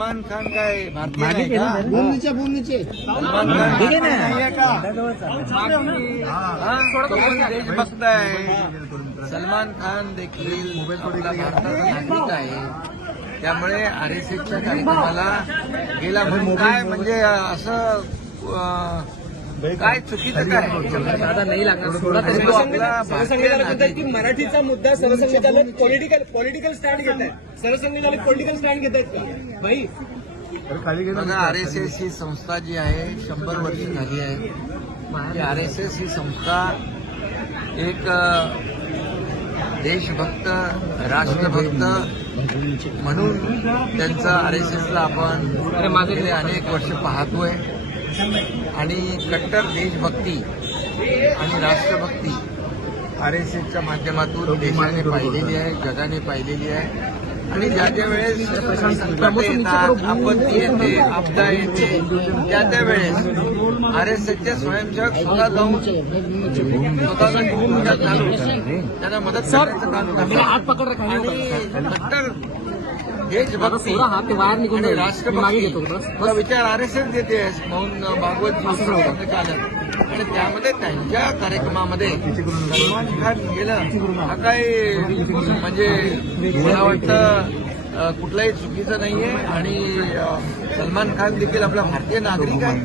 सलमान खान काय भारतीय नाही का? भूमीचे सलमान खान नाहीये का? तो पण देशभक्त आहे. सलमान खान देखील आपला भारताचा नागरिक आहे. त्यामुळे आरएसएसच्या कार्यक्रमाला गेला म्हणून काय म्हणजे असं काय चुकीचं काय दादा नाही लागणार थोडा तरी सरसंघचालक की मराठीचा मुद्दा सरसंघचालक पॉलिटिकल स्टँड घेत आहेत. सरसंघचालक पॉलिटिकल स्टँड घेत आहेत का भाई? बघा, आरएसएस ही संस्था जी आहे 100 वर्ष झाली आहे. आरएसएस ही संस्था एक देशभक्त राष्ट्रभक्त म्हणून त्यांचं आरएसएसला आपण गेले अनेक वर्ष पाहतोय. आणि कट्टर देशभक्ती आणि राष्ट्रभक्ती आरएसएसच्या माध्यमातून देशाने पाहिलेली आहे, जगाने पाहिलेली आहे. आणि ज्या ज्या वेळेस संकट येतात, आपत्ती येते, आपदा येते, त्या वेळेस आरएसएसचे स्वयंसेवक स्वतः जाऊन स्वतःला भूमिका चालू त्यांना मदत करण्याचं काम करतात. आणि कट्टर देशभक्ती आणि राष्ट्रभक्तीचा विचार आरएसएस देते म्हणून भागवत आणि त्यामध्ये त्यांच्या कार्यक्रमामध्ये सलमान खान गेलं हा काही म्हणजे मला वाटतं कुठलाही चुकीचं नाहीये. आणि सलमान खान देखील आपला भारतीय नागरिक आहे.